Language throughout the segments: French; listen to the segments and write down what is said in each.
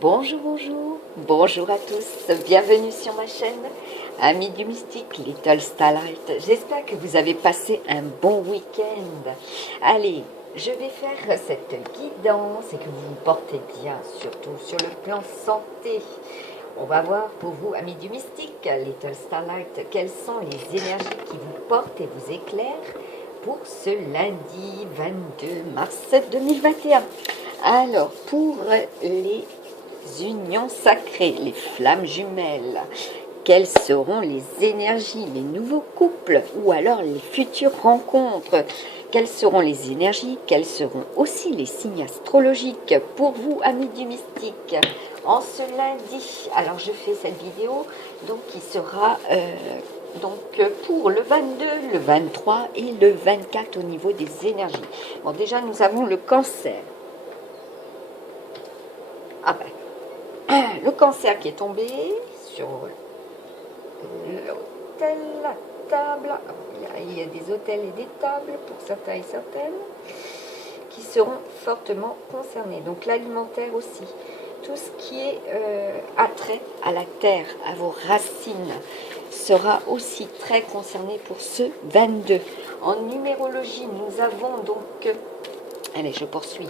Bonjour, bonjour, bonjour à tous, bienvenue sur ma chaîne, amis du mystique, Little Starlight. J'espère que vous avez passé un bon week-end. Allez, je vais faire cette guidance et que vous vous portez bien, surtout sur le plan santé. On va voir pour vous, amis du mystique, Little Starlight, quelles sont les énergies qui vous portent et vous éclairent pour ce lundi 22 mars 2021. Alors, pour les unions sacrées, les flammes jumelles, quelles seront les énergies, les nouveaux couples ou alors les futures rencontres? Quelles seront les énergies? Quels seront aussi les signes astrologiques pour vous, amis du mystique, en ce lundi? Alors, je fais cette vidéo donc qui sera pour le 22, le 23 et le 24 au niveau des énergies. Bon, déjà, nous avons le cancer. Ah ben, le cancer qui est tombé sur l'autel, la table. Il y a des hôtels et des tables pour certains et certaines qui seront fortement concernés. Donc l'alimentaire aussi. Tout ce qui est attrait à la terre, à vos racines, sera aussi très concerné pour ce 22. En numérologie, nous avons donc... Allez, je poursuis.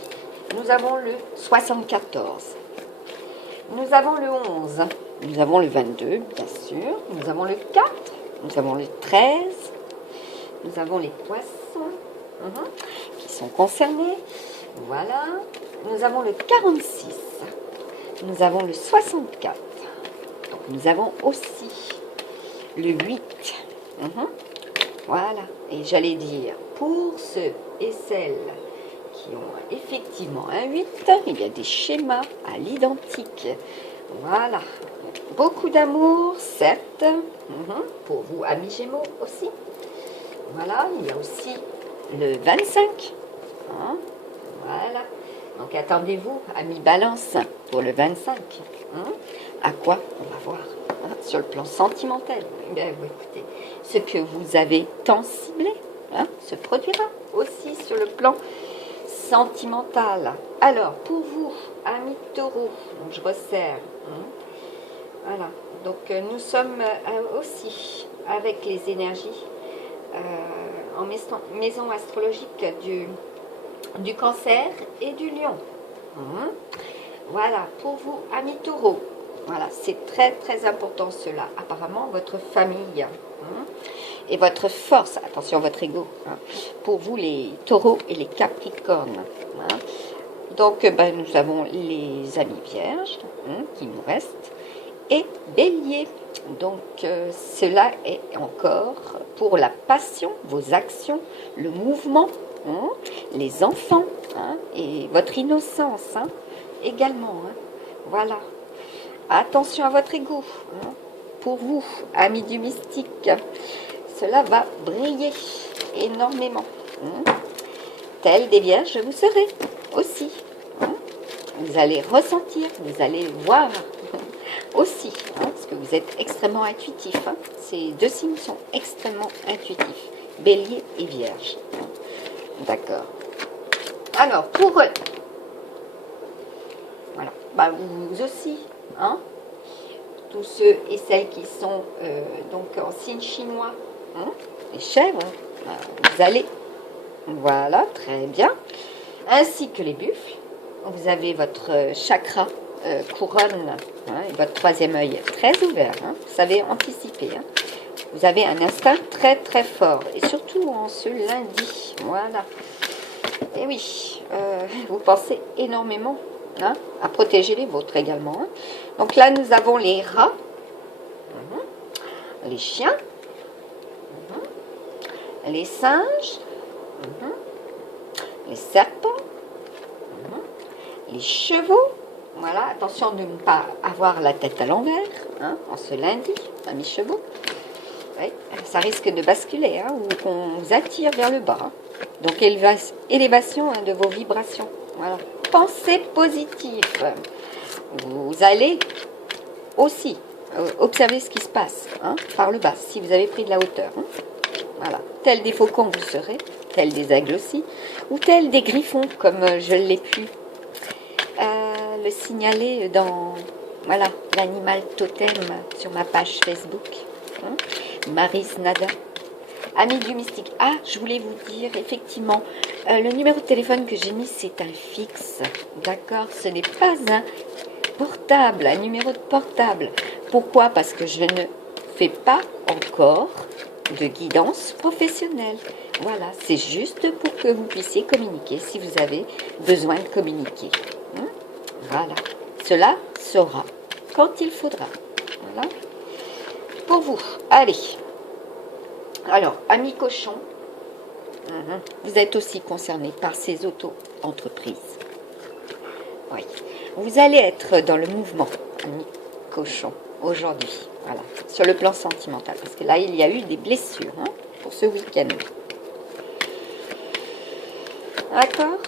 Nous avons le 74. Nous avons le 11, nous avons le 22, bien sûr, nous avons le 4, nous avons le 13, nous avons les poissons qui sont concernés, voilà, nous avons le 46, nous avons le 64, donc nous avons aussi le 8, voilà, et j'allais dire, pour ceux et celles qui ont effectivement un 8, il y a des schémas à l'identique. Voilà. Beaucoup d'amour, certes. Pour vous, amis Gémeaux aussi. Voilà. Il y a aussi le 25. Voilà. Donc attendez-vous, amis Balance, pour le 25. À quoi? On va voir. Sur le plan sentimental. Bien, écoutez, ce que vous avez tant ciblé se produira aussi sur le plan sentimentale. Alors, pour vous, amis taureaux, donc je resserre. Voilà. Donc, nous sommes aussi avec les énergies en maison astrologique du cancer et du lion. Voilà. Pour vous, amis taureaux. Voilà. C'est très, très important cela. Apparemment, votre famille. Et votre force, attention votre ego, pour vous les taureaux et les capricornes. Donc nous avons les amis vierges qui nous restent et bélier. Donc cela est encore pour la passion, vos actions, le mouvement, les enfants et votre innocence également. Voilà. Attention à votre ego. Pour vous, amis du mystique, cela va briller énormément. Tel des vierges, vous serez aussi. Vous allez ressentir, vous allez voir aussi, parce que vous êtes extrêmement intuitif. Ces deux signes sont extrêmement intuitifs, bélier et vierge. D'accord. Alors, pour eux, voilà, vous aussi, tous ceux et celles qui sont donc en signe chinois, les chèvres, vous allez, voilà, très bien, ainsi que les buffles. Vous avez votre chakra couronne et votre troisième œil très ouvert, vous savez anticiper. Vous avez un instinct très très fort, et surtout en ce lundi, voilà. Et oui, vous pensez énormément à protéger les vôtres également. Donc là, nous avons les rats, les chiens, les singes, les serpents, les chevaux. Voilà, attention de ne pas avoir la tête à l'envers en ce lundi, amis chevaux. Oui, ça risque de basculer ou qu'on vous attire vers le bas. Donc élévation de vos vibrations. Voilà. Pensée positive. Vous allez aussi observer ce qui se passe par le bas, si vous avez pris de la hauteur. Voilà. Tel des faucons vous serez, tel des aigles aussi, ou tel des griffons comme je l'ai pu le signaler dans, voilà, l'animal totem sur ma page Facebook. Hein, Maryse Nada. Amis du mystique. Ah, je voulais vous dire, effectivement, le numéro de téléphone que j'ai mis, c'est un fixe. D'accord? Ce n'est pas un portable, un numéro de portable. Pourquoi? Parce que je ne fais pas encore de guidance professionnelle. Voilà, c'est juste pour que vous puissiez communiquer si vous avez besoin de communiquer. Hein? Voilà, cela sera quand il faudra. Voilà. Pour vous, allez. Alors, amis cochons, vous êtes aussi concernés par ces auto-entreprises. Oui. Vous allez être dans le mouvement, amis cochons, aujourd'hui. Voilà, sur le plan sentimental. Parce que là, il y a eu des blessures hein, pour ce week-end. D'accord.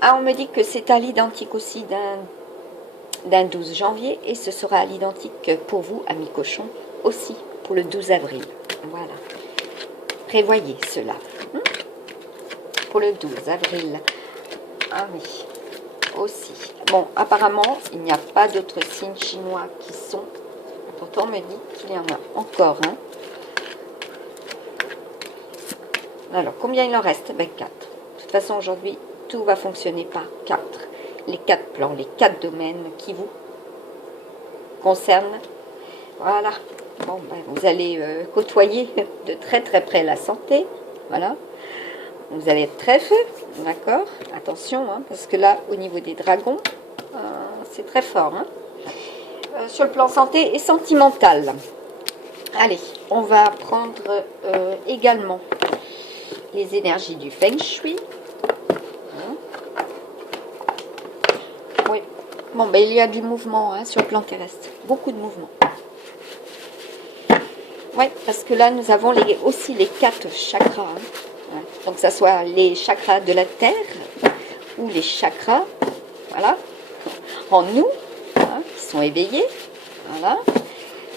Ah, on me dit que c'est à l'identique aussi d'un 12 janvier. Et ce sera à l'identique pour vous, amis cochons, aussi pour le 12 avril. Voilà. Prévoyez cela. Pour le 12 avril. Ah oui. Aussi. Bon, apparemment, il n'y a pas d'autres signes chinois qui sont. Pourtant, on me dit qu'il y en a encore. Hein. Alors, combien il en reste? Ben, 4. De toute façon, aujourd'hui, tout va fonctionner par 4. Les 4 plans, les 4 domaines qui vous concernent. Voilà. Bon, ben, vous allez côtoyer de très très près la santé. Voilà. Vous allez être très feu, d'accord? Attention, hein, parce que là, au niveau des dragons, c'est très fort. Hein. Sur le plan santé et sentimental. Allez, on va prendre également les énergies du Feng Shui. Hein. Oui. Bon, ben, il y a du mouvement hein, sur le plan terrestre. Beaucoup de mouvement. Oui, parce que là, nous avons aussi les 4 chakras. Hein. Donc, que ce soit les chakras de la terre ou les chakras, voilà, en nous, hein, qui sont éveillés, voilà.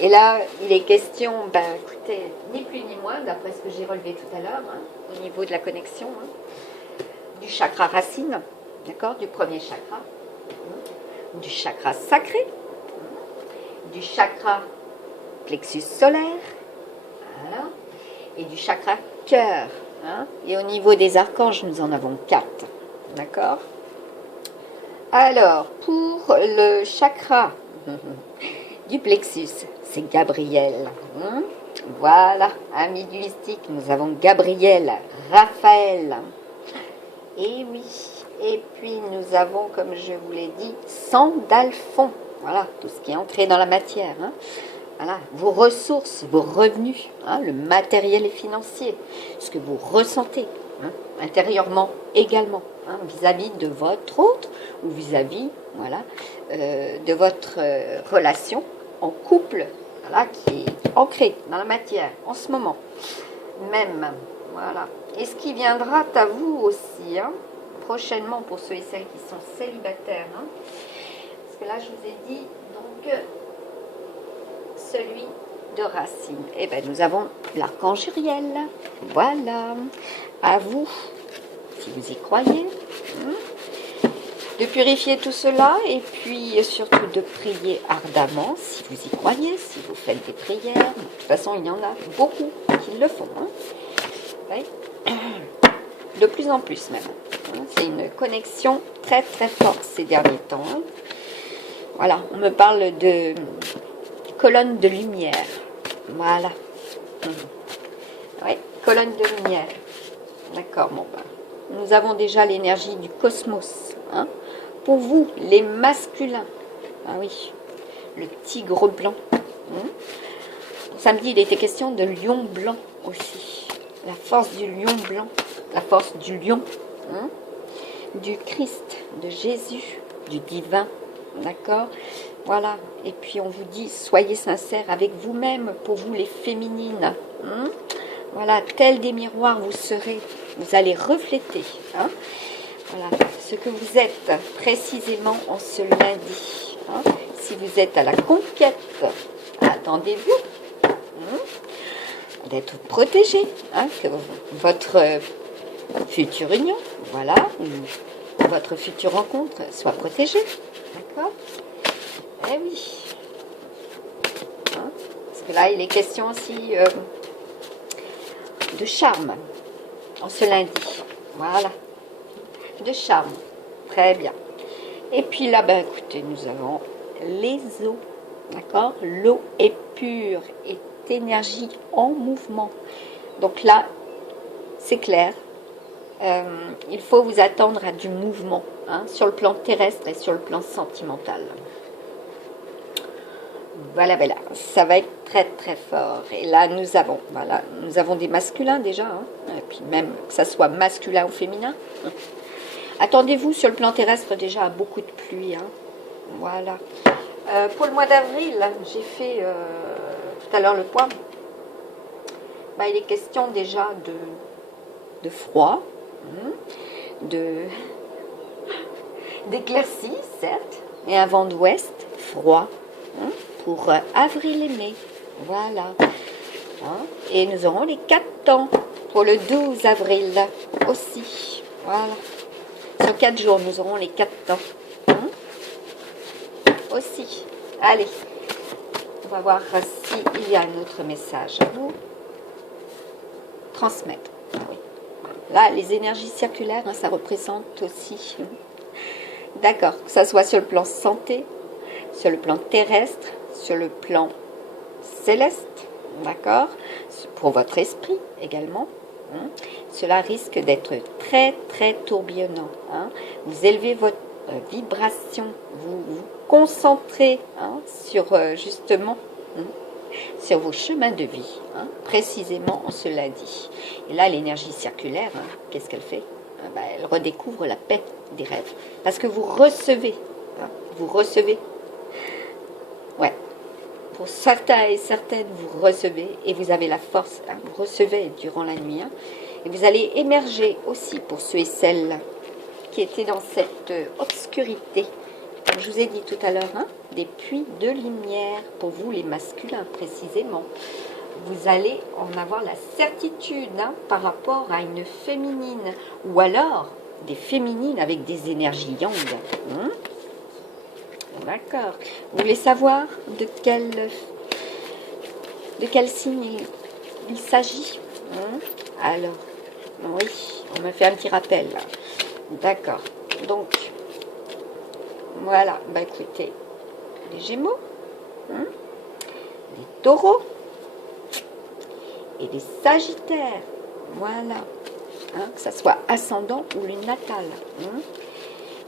Et là, il est question, ben, écoutez, ni plus ni moins, d'après ce que j'ai relevé tout à l'heure, hein, au niveau de la connexion, hein, du chakra racine, d'accord, du premier chakra, hein, du chakra sacré, hein, du chakra plexus solaire, voilà, et du chakra cœur. Hein? Et au niveau des archanges, nous en avons 4. D'accord? Alors, pour le chakra du plexus, c'est Gabriel. Hein? Voilà, amis du mystique, nous avons Gabriel, Raphaël. Et oui, et puis nous avons, comme je vous l'ai dit, Sandalphon. Voilà, tout ce qui est entré dans la matière. Hein? Voilà, vos ressources, vos revenus, hein, le matériel et financier, ce que vous ressentez hein, intérieurement également, hein, vis-à-vis de votre hôte ou vis-à-vis voilà, de votre relation en couple voilà, qui est ancrée dans la matière en ce moment même. Voilà. Et ce qui viendra à vous aussi, hein, prochainement pour ceux et celles qui sont célibataires. Hein, parce que là, je vous ai dit, donc... celui de Racine. Et bien, nous avons l'archange Uriel. Voilà. À vous, si vous y croyez, de purifier tout cela et puis surtout de prier ardemment, si vous y croyez, si vous faites des prières. De toute façon, il y en a beaucoup qui le font. Hein. Oui. De plus en plus même. C'est une connexion très très forte ces derniers temps. Hein. Voilà, on me parle de... colonne de lumière. Voilà. Oui, colonne de lumière. D'accord, bon ben. Nous avons déjà l'énergie du cosmos. Hein. Pour vous, les masculins. Ah oui, le tigre blanc. Samedi, il était question de lion blanc aussi. La force du lion blanc. La force du lion. Du Christ, de Jésus, du divin. D'accord? Voilà, et puis on vous dit, soyez sincères avec vous-même, pour vous les féminines. Voilà, tels des miroirs vous serez, vous allez refléter. Hein, voilà, ce que vous êtes précisément en ce lundi. Hein, si vous êtes à la conquête, attendez-vous d'être protégé. Hein, que votre future union, voilà, votre future rencontre soit protégée. D'accord? Eh oui. Hein? Parce que là, il est question aussi de charme en ce lundi. Voilà. De charme. Très bien. Et puis là, ben, écoutez, nous avons les eaux. D'accord? L'eau est pure, est énergie en mouvement. Donc là, c'est clair. Il faut vous attendre à du mouvement, hein, sur le plan terrestre et sur le plan sentimental. Voilà, voilà, ça va être très très fort. Et là, nous avons des masculins déjà, hein, et puis même que ça soit masculin ou féminin. Attendez-vous sur le plan terrestre déjà à beaucoup de pluie. Hein. Voilà. Pour le mois d'avril, j'ai fait tout à l'heure le point. Bah, il est question déjà de froid, d'éclaircies, certes, et un vent d'ouest froid pour avril et mai. Voilà. Hein, et nous aurons les 4 temps pour le 12 avril aussi. Voilà. Sur 4 jours, nous aurons les 4 temps. Aussi. Allez. On va voir s'il y a un autre message à vous transmettre. Oui. Là, les énergies circulaires, hein, ça représente aussi. D'accord. Que ça soit sur le plan santé, sur le plan terrestre, sur le plan céleste. D'accord. Pour votre esprit également. Hein. Cela risque d'être très, très tourbillonnant. Hein. Vous élevez votre vibration, vous vous concentrez, hein, sur justement sur vos chemins de vie, hein, précisément en ce lundi. Et là, l'énergie circulaire, hein, qu'est-ce qu'elle fait? Ben, elle redécouvre la paix des rêves. Parce que vous recevez, hein, vous recevez. Ouais. Pour certains et certaines, vous recevez et vous avez la force, hein, vous recevez durant la nuit. Hein, et vous allez émerger aussi pour ceux et celles qui étaient dans cette obscurité. Comme je vous ai dit tout à l'heure, hein, des puits de lumière pour vous les masculins précisément. Vous allez en avoir la certitude, hein, par rapport à une féminine ou alors des féminines avec des énergies yang. Hein. D'accord. Vous voulez savoir de quel signe il s'agit? Hein. Alors, oui, on me fait un petit rappel là. D'accord. Donc, voilà. Bah écoutez, les Gémeaux, hein, les Taureaux et les Sagittaires. Voilà. Hein, que ça soit ascendant ou lune natale. Hein.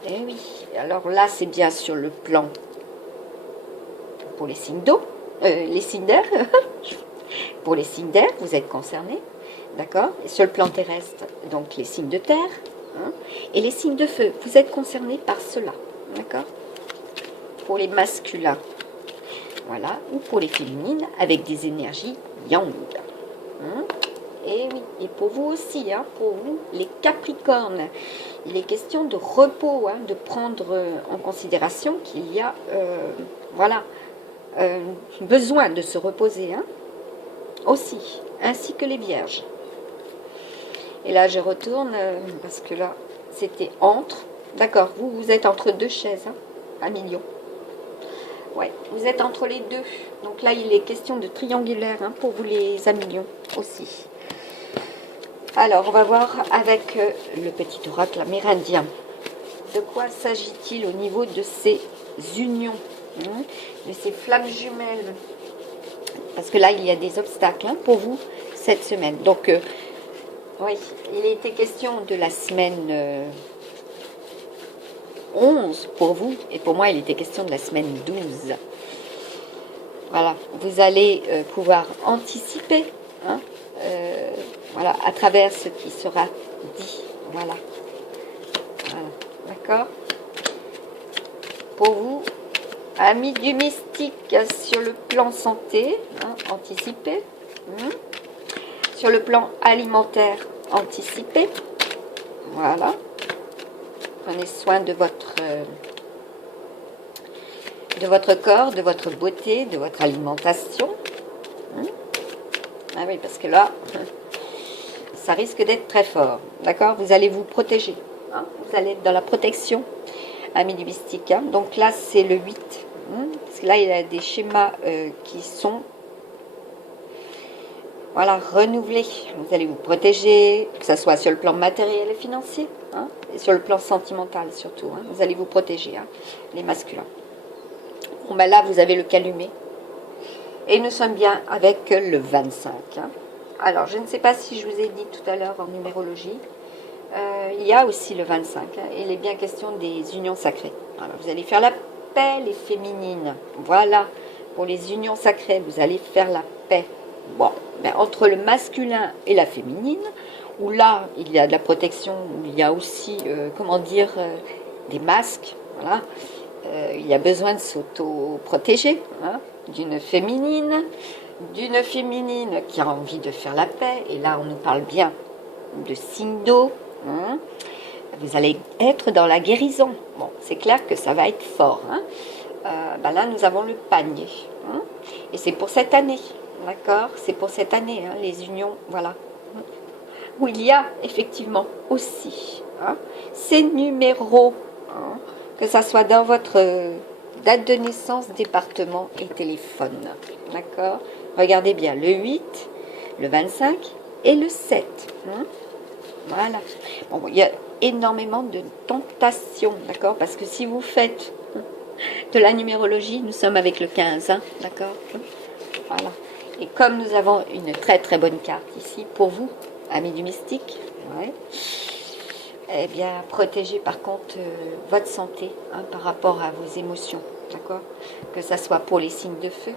Et oui. Alors là, c'est bien sur le plan pour les signes d'eau, les signes d'air. Pour les signes d'air, vous êtes concernés. D'accord. Et sur le plan terrestre, donc les signes de terre. Hein, et les signes de feu, vous êtes concernés par cela, d'accord? Pour les masculins, voilà, ou pour les féminines, avec des énergies yang. Hein, et oui, et pour vous aussi, hein, pour vous, les capricornes, il est question de repos, hein, de prendre en considération qu'il y a, voilà, besoin de se reposer, hein, aussi, ainsi que les vierges. Et là, je retourne, parce que là, c'était entre. D'accord, vous êtes entre deux chaises, hein, à million. Ouais, vous êtes entre les deux. Donc là, il est question de triangulaire, hein, pour vous les amillions aussi. Alors, on va voir avec le petit oracle amérindien. De quoi s'agit-il au niveau de ces unions, hein, de ces flammes jumelles? Parce que là, il y a des obstacles, hein, pour vous cette semaine. Donc, oui, il était question de la semaine 11 pour vous, et pour moi, il était question de la semaine 12. Voilà, vous allez pouvoir anticiper, hein, voilà, à travers ce qui sera dit. Voilà, voilà, d'accord. Pour vous, amis du mystique, sur le plan santé, hein, anticiper. Sur le plan alimentaire, anticipé. Voilà. Prenez soin de votre corps, de votre beauté, de votre alimentation. Ah oui, parce que là, ça risque d'être très fort. D'accord? Vous allez vous protéger. hein. Vous allez être dans la protection, amis du mystique. Hein. Donc là, c'est le 8. Parce que là, il y a des schémas qui sont voilà, renouvelés. Vous allez vous protéger, que ce soit sur le plan matériel et financier, hein, et sur le plan sentimental surtout. Hein. Vous allez vous protéger, hein, les masculins. Bon, ben là, vous avez le calumet. Et nous sommes bien avec le 25. Hein. Alors, je ne sais pas si je vous ai dit tout à l'heure en numérologie, il y a aussi le 25. Hein, et il est bien question des unions sacrées. Alors, vous allez faire la paix, les féminines. Voilà, pour les unions sacrées, vous allez faire la paix. Bon, ben, entre le masculin et la féminine, où là, il y a de la protection, où il y a aussi, comment dire, des masques, voilà. Il y a besoin de s'auto-protéger, hein, d'une féminine qui a envie de faire la paix, et là, on nous parle bien de signe d'eau, hein. Vous allez être dans la guérison. Bon, c'est clair que ça va être fort, hein. Ben là, nous avons le panier, hein, et c'est pour cette année. D'accord, c'est pour cette année, hein, les unions, voilà. Où il y a effectivement aussi hein, ces numéros, hein, que ça soit dans votre date de naissance, département et téléphone. D'accord. Regardez bien, le 8, le 25 et le 7. Hein. Voilà. Bon, il y a énormément de tentations, d'accord, parce que si vous faites de la numérologie, nous sommes avec le 15, hein, d'accord. Voilà. Et comme nous avons une très très bonne carte ici pour vous, amis du mystique, ouais, eh bien, protégez par contre votre santé, hein, par rapport à vos émotions, d'accord? Que ça soit pour les signes de feu,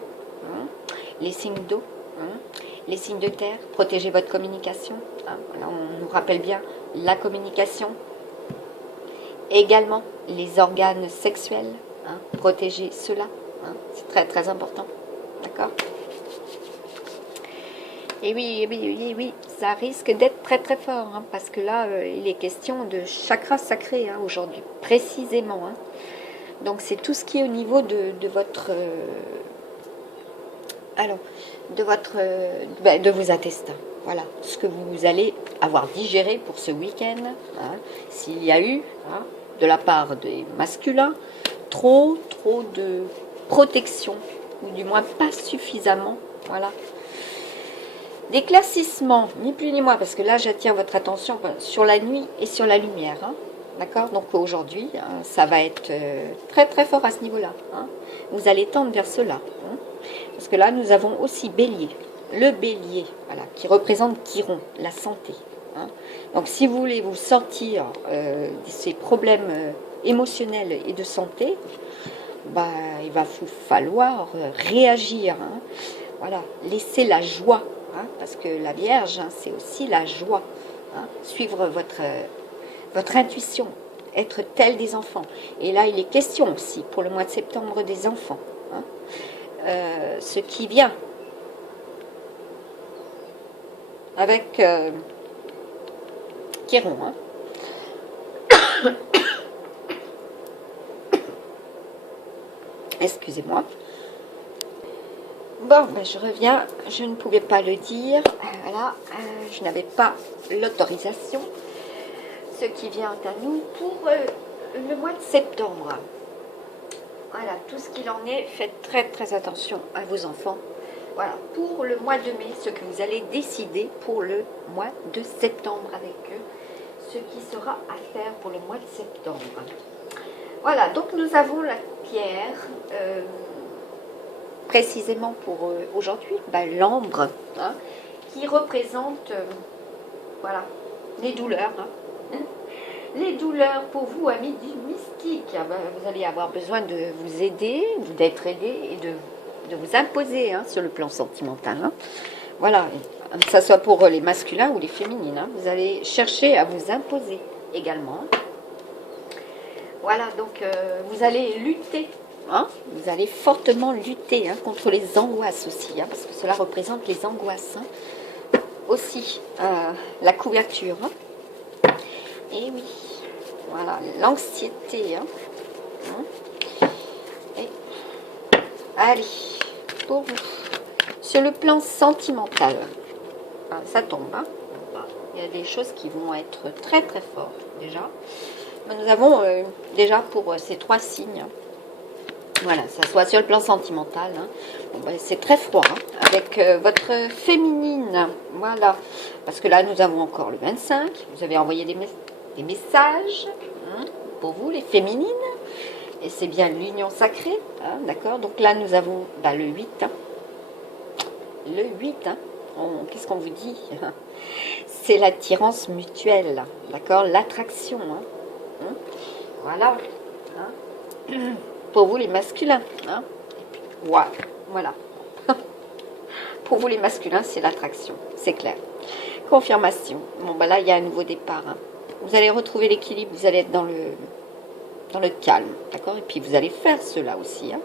hein, les signes d'eau, hein, les signes de terre, protégez votre communication. Hein, là, on nous rappelle bien la communication. Également, les organes sexuels, hein, protégez cela, hein, c'est très très important, d'accord? Et oui, oui, oui, oui, ça risque d'être très très fort, hein, parce que là, il est question de chakra sacré, hein, aujourd'hui, précisément. Hein. Donc c'est tout ce qui est au niveau de votre, de vos attestats. Voilà, ce que vous allez avoir digéré pour ce week-end, hein, s'il y a eu, hein, de la part des masculins, trop de protection, ou du moins pas suffisamment, voilà. D'éclaircissement, ni plus ni moins, parce que là j'attire votre attention sur la nuit et sur la lumière, hein, d'accord. Donc aujourd'hui, hein, ça va être très très fort à ce niveau-là, hein. Vous allez tendre vers cela, hein, parce que là nous avons aussi Bélier, le Bélier, voilà, qui représente Chiron, la santé, hein. Donc si vous voulez vous sortir de ces problèmes émotionnels et de santé, bah, il va vous falloir réagir, hein. Voilà, laissez la joie. Hein, parce que la Vierge, hein, c'est aussi la joie. Hein, suivre votre intuition, être tel des enfants. Et là, il est question aussi, pour le mois de septembre, des enfants. Hein, ce qui vient avec Chiron. Hein. Excusez-moi. Bon, ben je reviens, je ne pouvais pas le dire, voilà, je n'avais pas l'autorisation, ce qui vient à nous pour le mois de septembre. Voilà, tout ce qu'il en est, faites très très attention à vos enfants. Voilà, pour le mois de mai, ce que vous allez décider pour le mois de septembre avec eux, ce qui sera à faire pour le mois de septembre. Voilà, donc nous avons la pierre... précisément pour aujourd'hui, ben, l'ambre, hein, qui représente voilà, les douleurs. Hein. Les douleurs pour vous, amis du mystique. Ben, vous allez avoir besoin de vous aider, d'être aidé et de vous imposer, hein, sur le plan sentimental. Hein. Voilà, que ce soit pour les masculins ou les féminines. Hein. Vous allez chercher à vous imposer également. Voilà, donc vous allez lutter. Hein, vous allez fortement lutter, hein, contre les angoisses aussi, hein, parce que cela représente les angoisses. Hein. Aussi, la couverture. Hein. Et oui, voilà, l'anxiété. Hein. Hein. Et, allez, pour vous, sur le plan sentimental, ça tombe. Hein. Il y a des choses qui vont être très très fortes déjà. Mais nous avons déjà pour ces 3 signes, voilà, ça soit sur le plan sentimental, hein. Bon, ben, c'est très froid, hein, avec votre féminine, voilà, parce que là nous avons encore le 25, vous avez envoyé des messages, hein, pour vous les féminines, et c'est bien l'union sacrée, hein, d'accord. Donc là nous avons bah, le 8, hein. Le 8, hein. Qu'est-ce qu'on vous dit? C'est l'attirance mutuelle, d'accord, l'attraction, hein. Hein. Voilà, hein. Pour vous les masculins, hein. Ouais, voilà. Pour vous les masculins, c'est l'attraction, c'est clair. Confirmation. Bon, bah là, il y a un nouveau départ, hein. Vous allez retrouver l'équilibre, vous allez être dans le calme, d'accord. Et puis, vous allez faire cela aussi, hein.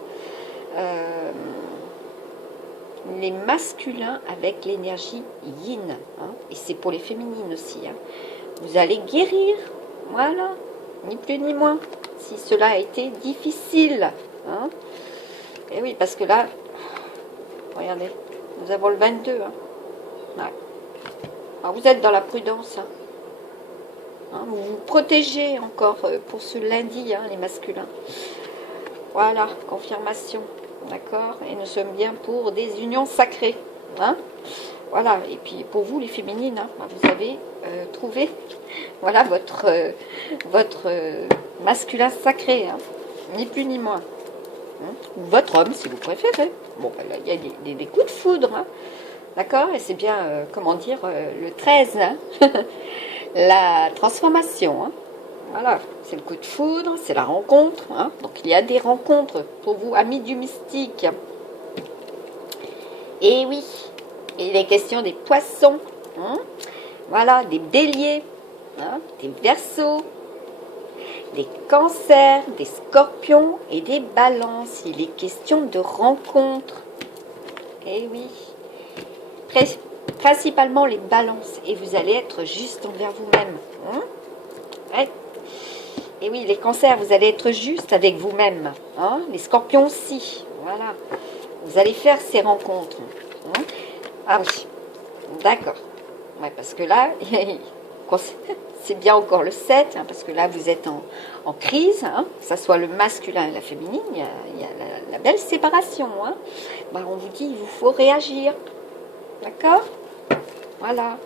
Les masculins avec l'énergie yin, hein. Et c'est pour les féminines aussi, hein. Vous allez guérir, voilà, ni plus ni moins, si cela a été difficile, hein. Et oui, parce que là, regardez, nous avons le 22, hein. Ouais. Alors, vous êtes dans la prudence, hein. Hein, vous vous protégez encore pour ce lundi, hein, les masculins. Voilà, confirmation, d'accord. Et nous sommes bien pour des unions sacrées, hein. Voilà, et puis pour vous les féminines, hein, vous avez trouvé, voilà, votre masculin sacré, hein, ni plus ni moins, hein, ou votre homme si vous préférez. Bon, ben là, il y a des coups de foudre, hein, d'accord, et c'est bien, comment dire, le 13, hein, la transformation, hein. Voilà, c'est le coup de foudre, c'est la rencontre, hein. Donc il y a des rencontres pour vous, amis du mystique. Et oui, il est question des poissons, hein. Voilà, des béliers, hein, des verseaux, des cancers, des scorpions et des balances. Il est question de rencontres. Et oui, principalement les balances. Et vous allez être juste envers vous-même, hein. Ouais. Et oui, les cancers, vous allez être juste avec vous-même, hein. Les scorpions aussi, voilà. Vous allez faire ces rencontres, hein. Ah oui, d'accord. Ouais, parce que là, c'est bien encore le 7, hein, parce que là, vous êtes en crise, hein, que ce soit le masculin et la féminine, il y a la belle séparation, hein. Bah, on vous dit, il vous faut réagir, d'accord. Voilà.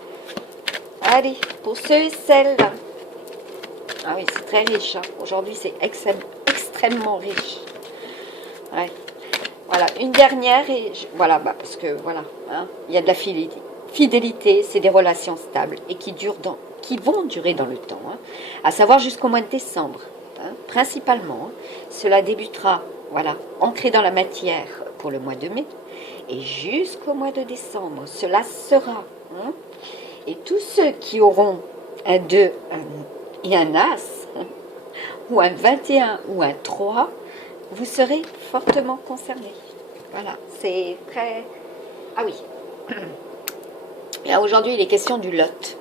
Allez, pour ceux et celles... Ah oui, c'est très riche, hein. Aujourd'hui, c'est extrêmement riche. Ouais. Voilà, une dernière, et voilà, bah, parce que voilà, hein, il y a de la fidélité, c'est des relations stables et qui vont durer dans le temps, hein, à savoir jusqu'au mois de décembre, hein, principalement. Hein. Cela débutera, voilà, ancré dans la matière pour le mois de mai et jusqu'au mois de décembre, cela sera. Hein, et tous ceux qui auront un 2 et un As, hein, ou un 21 ou un 3, vous serez fortement concernés. Voilà, c'est très... Ah oui. Et aujourd'hui, il est question du Lot,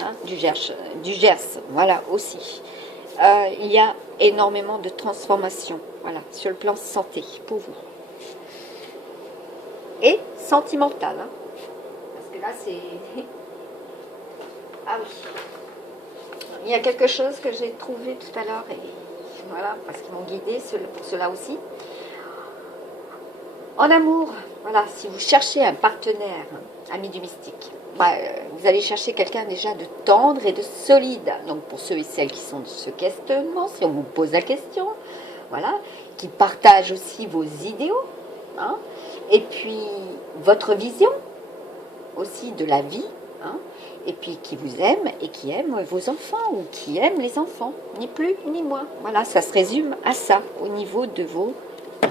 hein, du Gers, voilà, aussi. Il y a énormément de transformations, voilà, sur le plan santé, pour vous. Et sentimental, hein, parce que là, c'est... Ah oui. Il y a quelque chose que j'ai trouvé tout à l'heure, et voilà, parce qu'ils m'ont guidé pour cela aussi. En amour, voilà, si vous cherchez un partenaire, ami du mystique, bah, vous allez chercher quelqu'un déjà de tendre et de solide. Donc pour ceux et celles qui sont de ce questionnement, si on vous pose la question, voilà, qui partage aussi vos idéaux, hein, et puis votre vision aussi de la vie, hein, et puis qui vous aime et qui aime vos enfants ou qui aime les enfants, ni plus ni moins. Voilà, ça se résume à ça au niveau de vos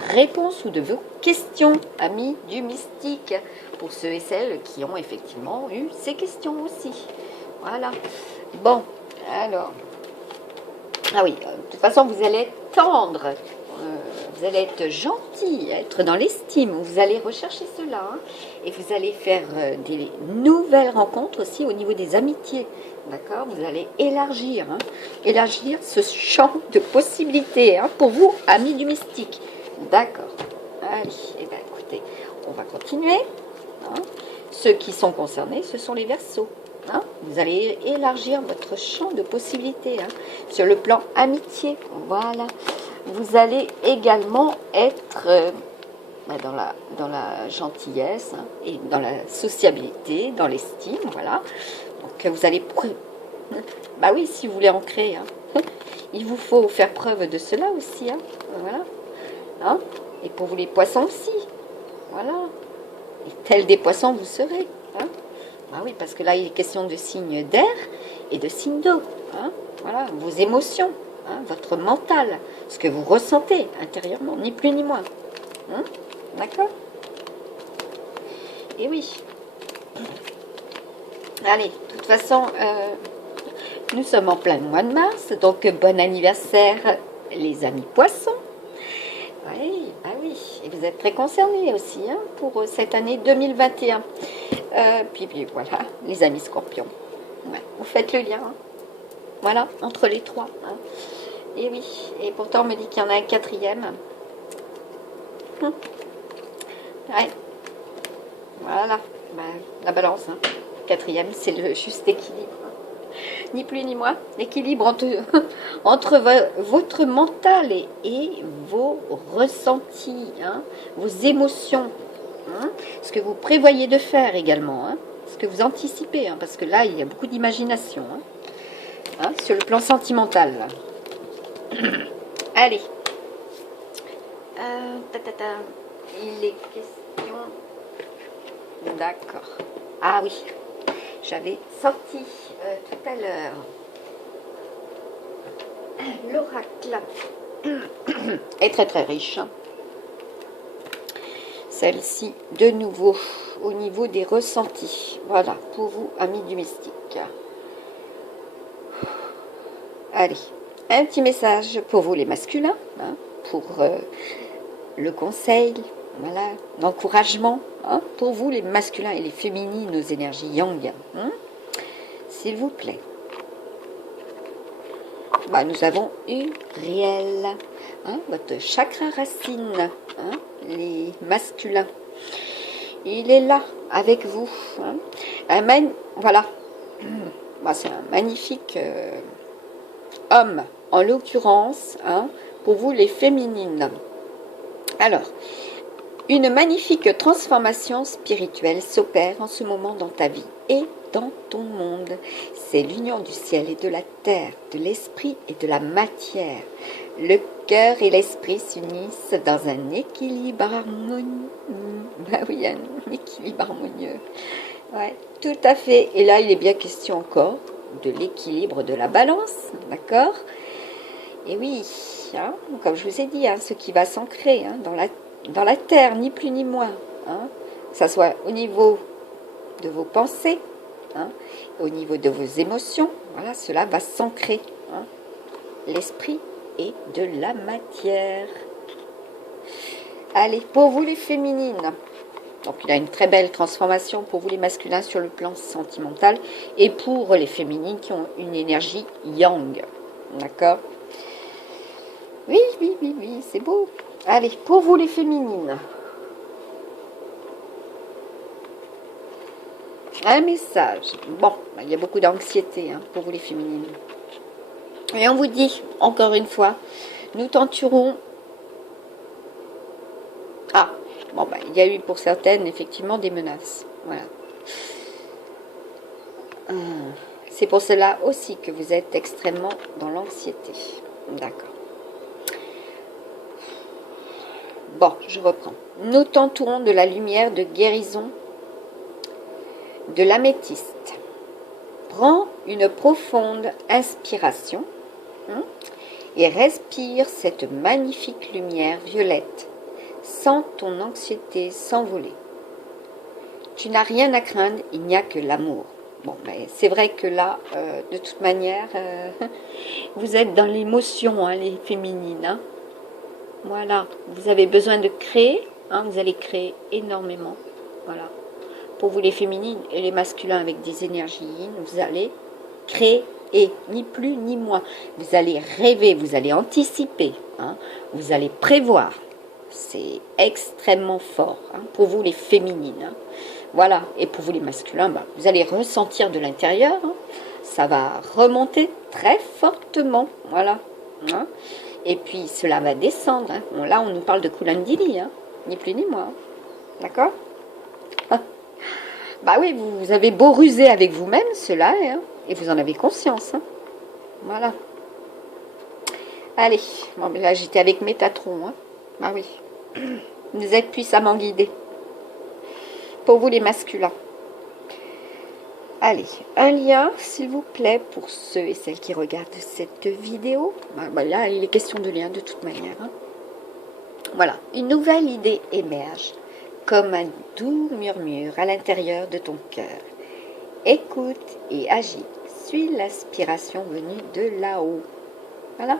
réponses ou de vos questions, amis du mystique, pour ceux et celles qui ont effectivement eu ces questions aussi. Voilà. Bon, alors, ah oui, de toute façon, vous allez être tendre, vous allez être gentil, être dans l'estime, vous allez rechercher cela, hein, et vous allez faire des nouvelles rencontres aussi au niveau des amitiés. D'accord, vous allez élargir, hein, élargir ce champ de possibilités, hein, pour vous, amis du mystique. D'accord. Allez, eh bien, écoutez, on va continuer. Hein. Ceux qui sont concernés, ce sont les Verseaux. hein. Vous allez élargir votre champ de possibilités, hein, sur le plan amitié. Voilà. Vous allez également être dans la gentillesse, hein, et dans la sociabilité, dans l'estime. Voilà. Donc vous allez... Bah oui, si vous voulez en créer, hein, il vous faut faire preuve de cela aussi. Hein, voilà. Hein. Et pour vous les poissons aussi. Voilà. Et tel des poissons vous serez. Hein. Bah oui, parce que là, il est question de signes d'air et de signes d'eau. Hein. Voilà, vos émotions, hein, votre mental, ce que vous ressentez intérieurement, ni plus ni moins. Hein. D'accord? Et oui. Allez, de toute façon, nous sommes en plein mois de mars, donc bon anniversaire les amis poissons. Oui, ah oui, et vous êtes très concernés aussi, hein, pour cette année 2021. Puis voilà, les amis scorpions. Ouais, vous faites le lien, hein, voilà, entre les trois. Hein. Et oui, et pourtant on me dit qu'il y en a un quatrième. Ouais, voilà, ben, la balance, hein. Quatrième, c'est le juste équilibre. Ni plus ni moins, l'équilibre entre votre mental et vos ressentis, hein, vos émotions, hein, ce que vous prévoyez de faire également, hein, ce que vous anticipez, hein, parce que là, il y a beaucoup d'imagination, hein, hein, sur le plan sentimental. Allez. Il est question... D'accord. Ah oui, j'avais sorti tout à l'heure l'oracle est très très riche. Celle-ci, de nouveau, au niveau des ressentis. Voilà, pour vous, amis du mystique. Allez, un petit message pour vous les masculins, hein, pour le conseil, voilà, l'encouragement, hein, pour vous les masculins et les féminines, nos énergies yang, hein, s'il vous plaît. Bah, nous avons Uriel, hein, votre chakra racine, hein, les masculins. Il est là avec vous. Hein. Voilà, bah, c'est un magnifique homme, en l'occurrence, hein, pour vous les féminines. Alors, une magnifique transformation spirituelle s'opère en ce moment dans ta vie et dans ton monde. C'est l'union du ciel et de la terre, de l'esprit et de la matière. Le cœur et l'esprit s'unissent dans un équilibre harmonieux. Ben oui, un équilibre harmonieux. Ouais, tout à fait. Et là, il est bien question encore de l'équilibre de la balance, d'accord? Et oui, hein, comme je vous ai dit, hein, ce qui va s'ancrer, hein, dans la terre, ni plus ni moins, hein, que ce soit au niveau de vos pensées, hein, au niveau de vos émotions, voilà, cela va s'ancrer, hein, l'esprit et de la matière. Allez, pour vous les féminines, donc il y a une très belle transformation pour vous les masculins sur le plan sentimental et pour les féminines qui ont une énergie yang, d'accord? Oui, c'est beau. Allez, pour vous les féminines, un message. Bon, il y a beaucoup d'anxiété, hein, pour vous les féminines. Et on vous dit, encore une fois, nous tenterons... Ah, bon, il y a eu pour certaines, effectivement, des menaces. Voilà. C'est pour cela aussi que vous êtes extrêmement dans l'anxiété. D'accord. Bon, je reprends. Nous tenterons de la lumière de guérison de l'améthyste. Prends une profonde inspiration, hein, et respire cette magnifique lumière violette. Sens ton anxiété s'envoler. Tu n'as rien à craindre, il n'y a que l'amour. Bon, c'est vrai que là, de toute manière, vous êtes dans l'émotion, hein, les féminines, hein. Voilà, vous avez besoin de créer, hein, vous allez créer énormément, voilà. Pour vous les féminines et les masculins avec des énergies yin, vous allez créer, ni plus ni moins. Vous allez rêver, vous allez anticiper, hein, vous allez prévoir. C'est extrêmement fort, hein, pour vous les féminines. Hein. Voilà, et pour vous les masculins, bah, vous allez ressentir de l'intérieur, hein. Ça va remonter très fortement, voilà. Hein. Et puis cela va descendre. Hein. Bon, là, on nous parle de Kulandini, hein. Ni plus ni moins. D'accord. Ah. Bah oui, vous avez beau ruser avec vous-même, cela, hein, et vous en avez conscience. Hein. Voilà. Allez, bon, là j'étais avec Métatron. Hein. Bah oui. Vous êtes puissamment guidés. Pour vous les masculins. Allez, un lien, s'il vous plaît, pour ceux et celles qui regardent cette vidéo. Bah, là, il est question de lien de toute manière. Hein. Voilà, une nouvelle idée émerge, comme un doux murmure à l'intérieur de ton cœur. Écoute et agis. Suis l'inspiration venue de là-haut. Voilà.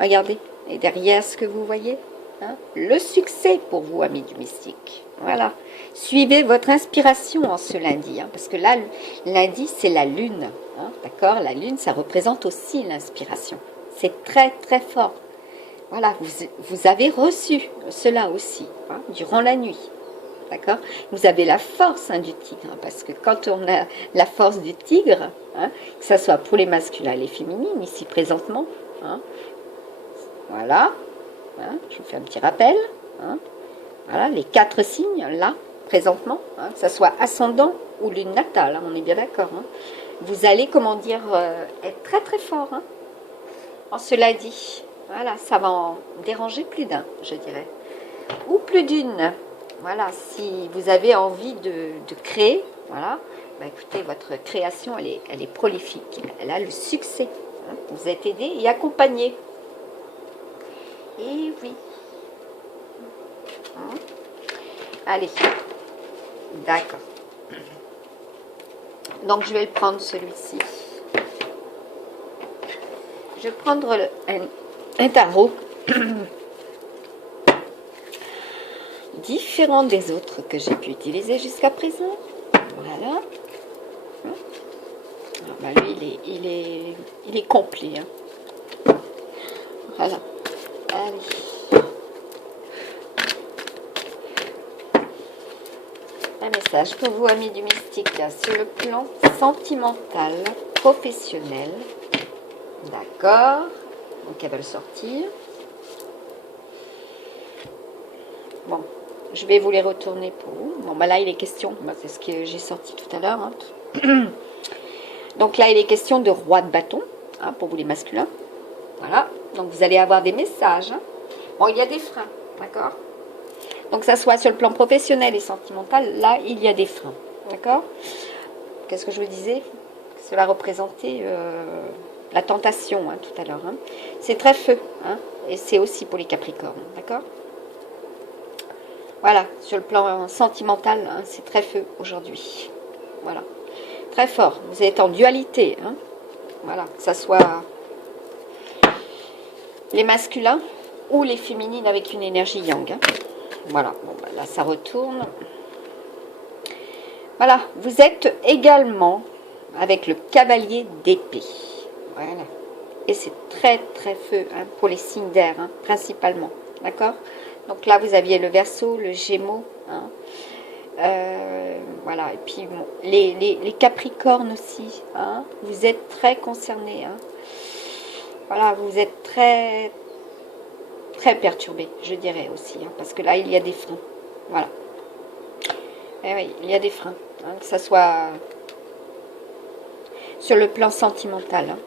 Regardez, et derrière ce que vous voyez, hein, le succès pour vous, amis du mystique. Voilà. Suivez votre inspiration en ce lundi, hein, parce que là, lundi, c'est la lune. Hein, d'accord. La lune, ça représente aussi l'inspiration. C'est très, très fort. Voilà, vous avez reçu cela aussi, hein, durant la nuit. D'accord. Vous avez la force, hein, du tigre, hein, parce que quand on a la force du tigre, hein, que ce soit pour les masculins et les féminines, ici présentement, hein, voilà, hein, je vous fais un petit rappel, hein, voilà, les 4 signes, là, présentement, hein, que ce soit ascendant ou lune natale, hein, on est bien d'accord, hein, vous allez, comment dire, être très très fort, hein, en cela dit, voilà, ça va en déranger plus d'un, je dirais, ou plus d'une. Voilà, si vous avez envie de créer, voilà, bah écoutez, votre création, elle est prolifique. Elle a le succès. Hein, vous êtes aidé et accompagné. Et oui. Hein, allez. D'accord. Donc, je vais le prendre, celui-ci. Je vais prendre un tarot. Différent des autres que j'ai pu utiliser jusqu'à présent. Voilà. Ah bah lui, il est complet. Hein. Voilà. Allez. Un message pour vous, amis du mystique, sur le plan sentimental, professionnel. D'accord. Donc, elles veulent sortir. Bon. Je vais vous les retourner pour vous. Bon, bah là, il est question, bah, c'est ce que j'ai sorti tout à l'heure. Hein. Donc là, il est question de roi de bâton, hein, pour vous les masculins. Voilà. Donc vous allez avoir des messages. Hein. Bon, il y a des freins, d'accord. Donc ça soit sur le plan professionnel et sentimental, là, il y a des freins, d'accord. Qu'est-ce que je vous disais? Cela représentait la tentation, hein, tout à l'heure. Hein. C'est très feu, hein, et c'est aussi pour les capricornes, d'accord. Voilà, sur le plan sentimental, hein, c'est très feu aujourd'hui. Voilà, très fort. Vous êtes en dualité. Hein. Voilà, que ce soit les masculins ou les féminines avec une énergie yang. Hein. Voilà, bon, bah, là, ça retourne. Voilà, vous êtes également avec le cavalier d'épée. Voilà, et c'est très, très feu, hein, pour les signes d'air, hein, principalement. D'accord. Donc là, vous aviez le Verseau, le Gémeaux. Hein. Voilà. Et puis, bon, les Capricornes aussi. Hein. Vous êtes très concernés. Hein. Voilà, vous êtes très, très perturbés, je dirais aussi. Hein, parce que là, il y a des freins. Voilà. Et oui, il y a des freins. Hein, que ça soit sur le plan sentimental. Hein.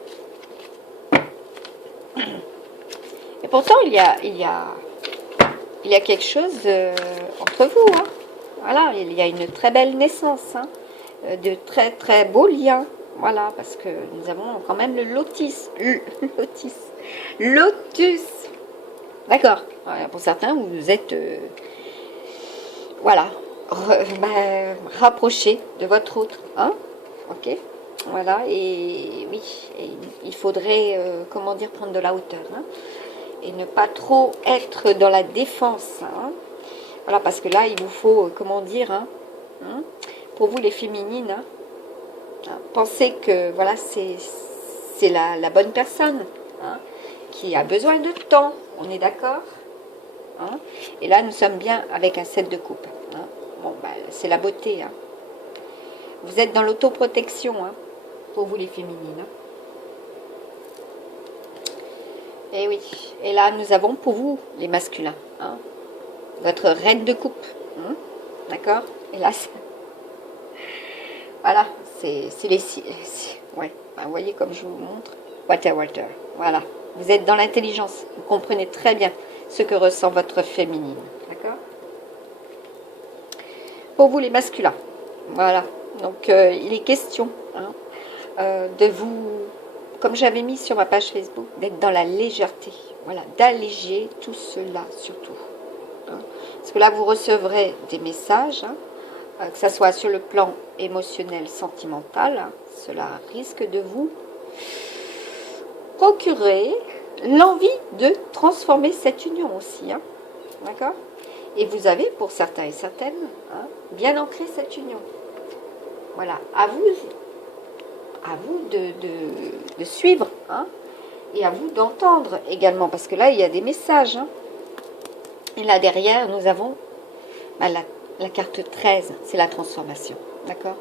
Et pourtant, il y a quelque chose entre vous. Hein. Voilà, il y a une très belle naissance, hein, de très très beaux liens. Voilà, parce que nous avons quand même le lotus. Lotus. D'accord. Pour certains, vous êtes voilà, rapprochés de votre autre. Hein. Ok. Voilà, et oui, et il faudrait, comment dire, prendre de la hauteur. Hein. Et ne pas trop être dans la défense. Hein. Voilà, parce que là, il vous faut, comment dire, hein, pour vous les féminines, hein, pensez que voilà, c'est la bonne personne, hein, qui a besoin de temps, on est d'accord, hein. Et là, nous sommes bien avec un 7 de coupe. Hein. Bon, bah, c'est la beauté. Hein. Vous êtes dans l'autoprotection, hein, pour vous les féminines. Hein. Et oui. Et là, nous avons pour vous les masculins. Hein, votre reine de coupe. Hein, d'accord. Et là, voilà. C'est les... Ouais. Vous voyez comme je vous montre. Water. Voilà. Vous êtes dans l'intelligence. Vous comprenez très bien ce que ressent votre féminine. D'accord. Pour vous les masculins. Voilà. Donc, il est question, hein, de vous, comme j'avais mis sur ma page Facebook, d'être dans la légèreté. Voilà, d'alléger tout cela, surtout. Hein. Parce que là, vous recevrez des messages, hein, que ce soit sur le plan émotionnel, sentimental. Hein, cela risque de vous procurer l'envie de transformer cette union aussi. Hein, d'accord. Et vous avez, pour certains et certaines, hein, bien ancré cette union. Voilà, à vous de suivre, hein, et à vous d'entendre également, parce que là, il y a des messages. Hein. Et là, derrière, nous avons la carte 13, c'est la transformation, d'accord.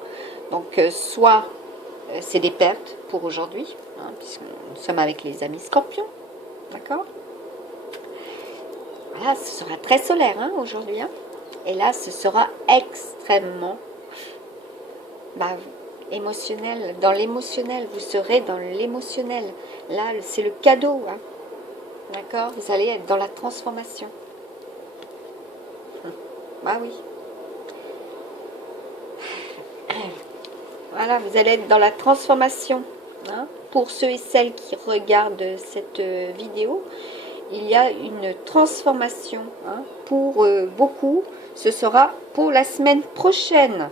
Donc, soit c'est des pertes pour aujourd'hui, hein, puisque nous sommes avec les amis scorpions, d'accord. Voilà, ce sera très solaire, hein, aujourd'hui, hein. Et là, ce sera extrêmement... émotionnel, dans l'émotionnel, vous serez dans l'émotionnel. Là, c'est le cadeau, hein. D'accord. Vous allez être dans la transformation. Bah oui. Voilà, vous allez être dans la transformation. Hein. Pour ceux et celles qui regardent cette vidéo, il y a une transformation. Hein. Pour beaucoup, ce sera pour la semaine prochaine.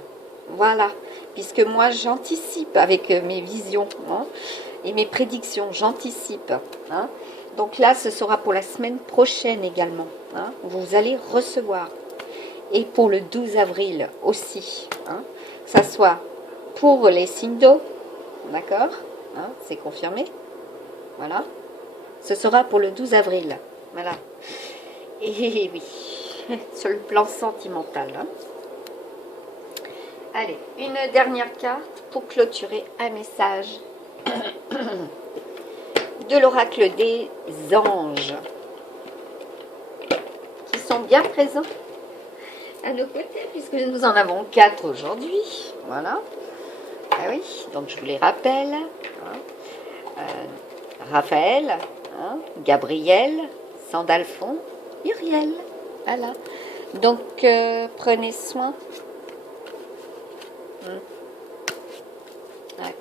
Voilà. Puisque moi, j'anticipe avec mes visions, hein, et mes prédictions, j'anticipe. Hein. Donc là, ce sera pour la semaine prochaine également. Hein, vous allez recevoir. Et pour le 12 avril aussi. Hein, que ça soit pour les signes d'eau. D'accord, hein, c'est confirmé. Voilà. Ce sera pour le 12 avril. Voilà. Et oui, sur le plan sentimental. Hein. Allez, une dernière carte pour clôturer un message de l'oracle des anges qui sont bien présents à nos côtés puisque nous en avons 4 aujourd'hui. Voilà. Ah oui, donc je vous les rappelle. Hein. Raphaël, hein, Gabriel, Sandalphon, Uriel. Voilà. Donc prenez soin. Ouais.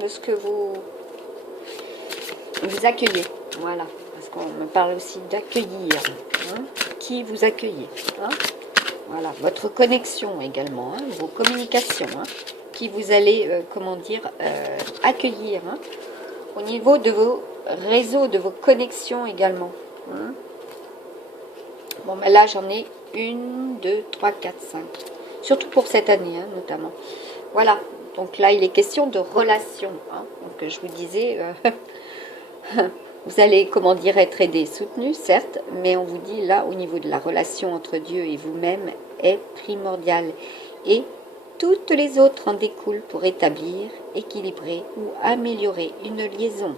De ce que vous accueillez, voilà, parce qu'on me parle aussi d'accueillir, hein, qui vous accueillez, hein, voilà, votre connexion également, hein, vos communications, hein, qui vous allez, comment dire, accueillir, hein, au niveau de vos réseaux, de vos connexions également. Hein. Bon, mais là j'en ai 1, 2, 3, 4, 5. Surtout pour cette année, hein, notamment. Voilà. Donc là, il est question de relation. Hein. Donc je vous disais, vous allez, comment dire, être aidé, soutenu, certes, mais on vous dit là, au niveau de la relation entre Dieu et vous-même, est primordial. Et toutes les autres en découlent pour établir, équilibrer ou améliorer une liaison.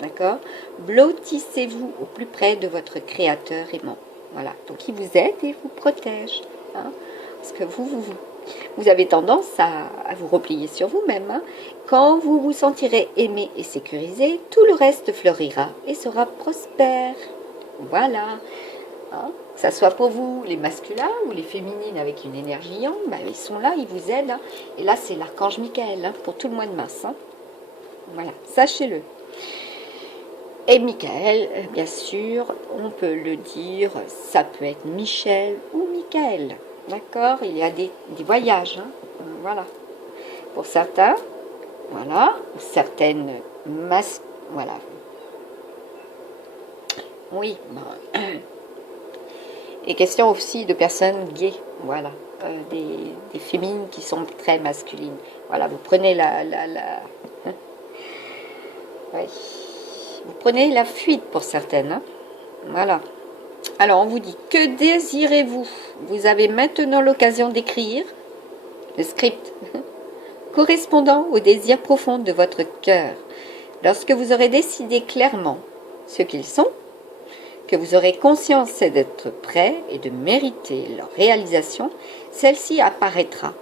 D'accord. Blottissez-vous au plus près de votre Créateur aimant. Voilà. Donc il vous aide et vous protège. Hein. Parce que vous avez tendance à vous replier sur vous-même. Hein. Quand vous vous sentirez aimé et sécurisé, tout le reste fleurira et sera prospère. Voilà. Hein. Que ça soit pour vous, les masculins ou les féminines avec une énergie yang, ben, ils sont là, ils vous aident. Hein. Et là, c'est l'archange Michael, hein, pour tout le mois de mars. Hein. Voilà, sachez-le. Et Michael, bien sûr, on peut le dire, ça peut être Michel ou Michael. D'accord. Il y a des voyages. Hein. Voilà. Pour certains, voilà. Certaines voilà. Oui. Et question aussi de personnes gays. Voilà. Des féminines qui sont très masculines. Voilà. Vous prenez oui. Vous prenez la fuite pour certaines. Hein. Voilà. Alors, on vous dit, que désirez-vous? Vous avez maintenant l'occasion d'écrire, le script, correspondant aux désirs profonds de votre cœur. Lorsque vous aurez décidé clairement ce qu'ils sont, que vous aurez conscience d'être prêt et de mériter leur réalisation, celle-ci apparaîtra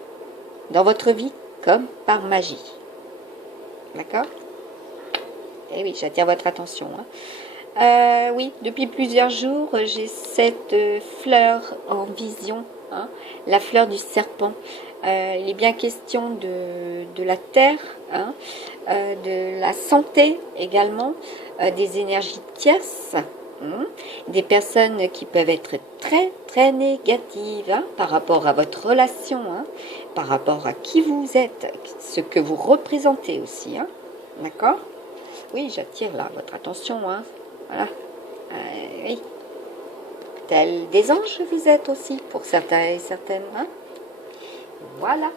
dans votre vie comme par magie. D'accord? Eh oui, j'attire votre attention. Oui, depuis plusieurs jours, j'ai cette fleur en vision, hein, la fleur du serpent. Il est bien question de la terre, hein, de la santé également, des énergies tierces, hein, des personnes qui peuvent être très très négatives, hein, par rapport à votre relation, hein, par rapport à qui vous êtes, ce que vous représentez aussi, hein, d'accord? Oui, j'attire là votre attention, hein, voilà, oui, tels des anges vous êtes aussi pour certains et certaines, hein, voilà.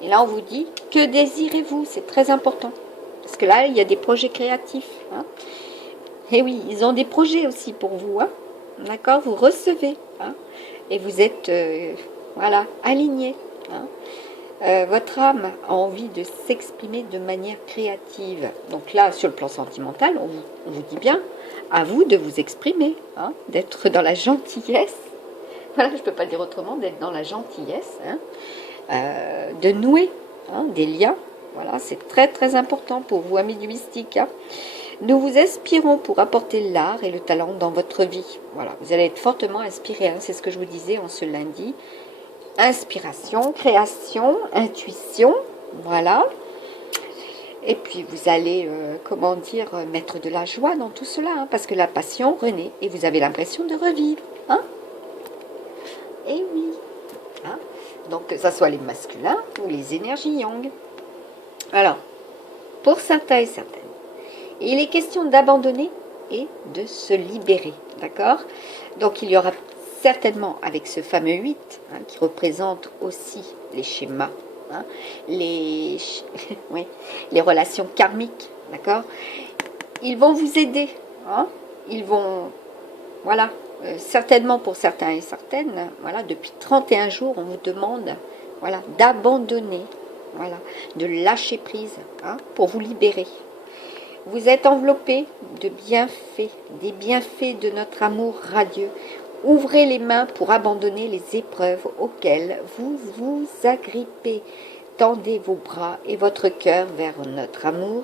Et là, on vous dit, que désirez-vous? C'est très important. Parce que là, il y a des projets créatifs. Hein. Et oui, ils ont des projets aussi pour vous. Hein. D'accord? Vous recevez. Hein. Et vous êtes, voilà, aligné. Hein. Votre âme a envie de s'exprimer de manière créative. Donc là, sur le plan sentimental, on vous dit bien, à vous de vous exprimer. Hein, d'être dans la gentillesse. Voilà, je ne peux pas dire autrement, d'être dans la gentillesse. Hein. De nouer, hein, des liens. Voilà, c'est très très important pour vous, amis du mystique. Hein. Nous vous inspirons pour apporter l'art et le talent dans votre vie. Voilà, vous allez être fortement inspiré. Hein, c'est ce que je vous disais en ce lundi. Inspiration, création, intuition. Voilà. Et puis vous allez, comment dire, mettre de la joie dans tout cela. Hein, parce que la passion renaît et vous avez l'impression de revivre. Hein. Et oui. Hein. Donc, que ce soit les masculins ou les énergies yang. Alors, pour certains et certaines, il est question d'abandonner et de se libérer. D'accord? Donc, il y aura certainement, avec ce fameux 8, hein, qui représente aussi les schémas, hein, oui, les relations karmiques. D'accord? Ils vont vous aider. Hein, ils vont, voilà, certainement pour certains et certaines, voilà, depuis 31 jours, on vous demande, voilà, d'abandonner, voilà, de lâcher prise, hein, pour vous libérer. Vous êtes enveloppé de bienfaits, des bienfaits de notre amour radieux. Ouvrez les mains pour abandonner les épreuves auxquelles vous vous agrippez. Tendez vos bras et votre cœur vers notre amour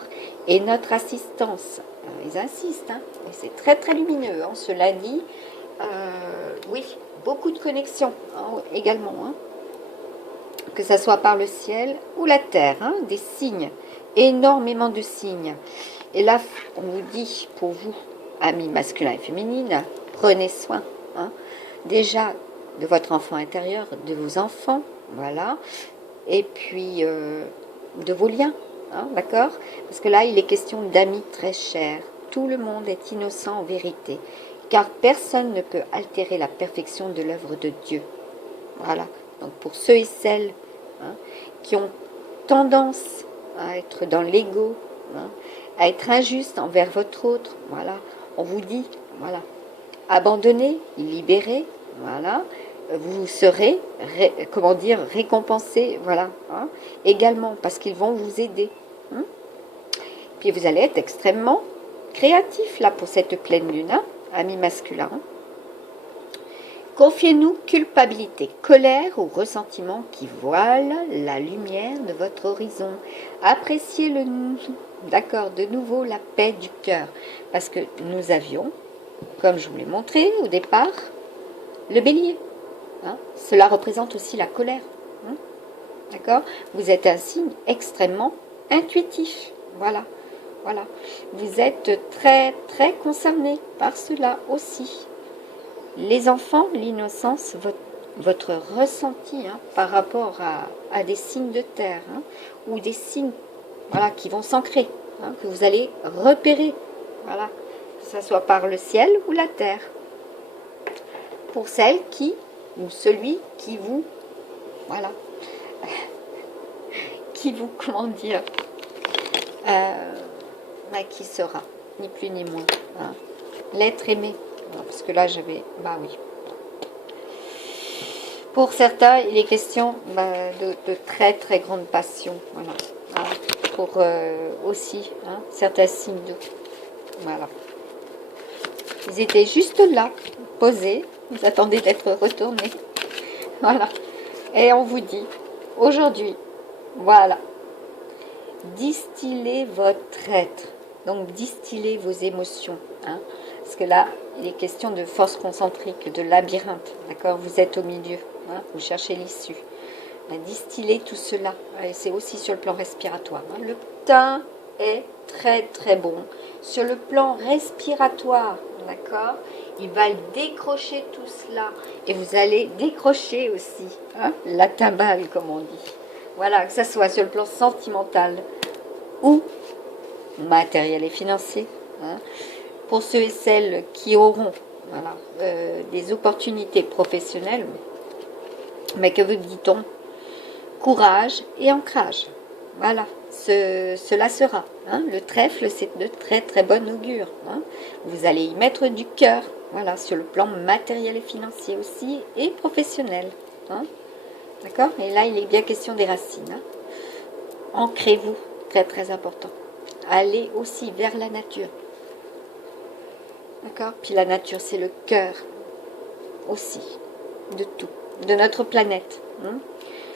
et notre assistance. Ils insistent, hein, et c'est très très lumineux, hein, ce lundi. Oui, beaucoup de connexions, hein, également, hein, que ce soit par le ciel ou la terre, hein, des signes, énormément de signes. Et là, on vous dit, pour vous, amis masculins et féminines, prenez soin, hein, déjà de votre enfant intérieur, de vos enfants, voilà, et puis de vos liens, hein, d'accord? Parce que là, il est question d'amis très chers. Tout le monde est innocent en vérité, car personne ne peut altérer la perfection de l'œuvre de Dieu. Voilà. Donc pour ceux et celles, hein, qui ont tendance à être dans l'ego, hein, à être injuste envers votre autre, voilà, on vous dit, voilà, abandonnez, libérez, voilà, vous serez, comment dire, récompensé, voilà, hein, également, parce qu'ils vont vous aider. Hein. Puis vous allez être extrêmement créatif, là, pour cette pleine lune, hein, amis masculins. Confiez-nous culpabilité, colère ou ressentiment qui voile la lumière de votre horizon. Appréciez d'accord, de nouveau la paix du cœur. Parce que nous avions, comme je vous l'ai montré au départ, le bélier. Hein, cela représente aussi la colère. Hein, d'accord? Vous êtes un signe extrêmement intuitif. Voilà. Voilà. Vous êtes très, très concerné par cela aussi. Les enfants, l'innocence, votre ressenti, hein, par rapport à des signes de terre, hein, ou des signes, voilà, qui vont s'ancrer, hein, que vous allez repérer, voilà, que ce soit par le ciel ou la terre. Pour celle qui, ou celui qui vous, voilà, qui vous, comment dire, qui sera, ni plus ni moins, hein, l'être aimé. Parce que là, j'avais... Bah oui. Pour certains, il est question de très très grande passion. Voilà. Hein, pour aussi certains signes d'eau. Voilà. Ils étaient juste là, posés. Ils attendaient d'être retournés. Voilà. Et on vous dit, aujourd'hui, voilà, distillez votre être. Donc, distillez vos émotions. Hein, parce que là, il est question de force concentrique, de labyrinthe. D'accord? Vous êtes au milieu. Hein, vous cherchez l'issue. Distiller tout cela. Et c'est aussi sur le plan respiratoire. Hein. Le thym est très très bon. Sur le plan respiratoire, d'accord, il va décrocher tout cela. Et vous allez décrocher aussi la timbale, comme on dit. Voilà, que ce soit sur le plan sentimental ou matériel et financier. Hein. Pour ceux et celles qui auront des opportunités professionnelles, mais que vous dit-on? Courage et ancrage. Voilà, cela sera. Hein. Le trèfle, c'est de très très bon augure. Hein. Vous allez y mettre du cœur, voilà, sur le plan matériel et financier aussi, et professionnel. Hein. D'accord? Et là, il est bien question des racines. Hein. Ancrez-vous, très très important. Allez aussi vers la nature. D'accord? Puis la nature, c'est le cœur aussi de tout, de notre planète. Hein.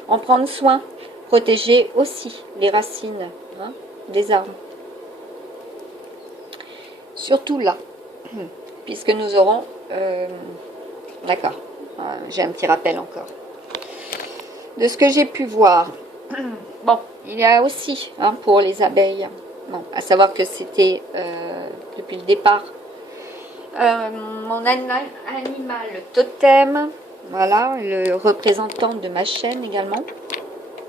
En prendre soin, protéger aussi les racines des arbres. Surtout là, puisque nous aurons... d'accord, j'ai un petit rappel encore. De ce que j'ai pu voir, bon, il y a aussi pour les abeilles, bon, à savoir que c'était depuis le départ, mon animal totem, voilà, le représentant de ma chaîne également.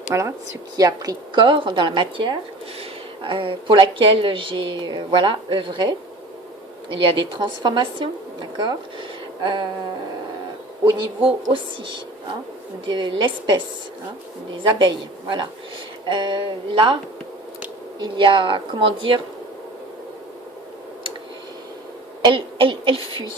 Voilà, ce qui a pris corps dans la matière, pour laquelle j'ai œuvré. Il y a des transformations, d'accord, au niveau aussi de l'espèce, des abeilles. Voilà. Là, il y a, comment dire, elle fuit.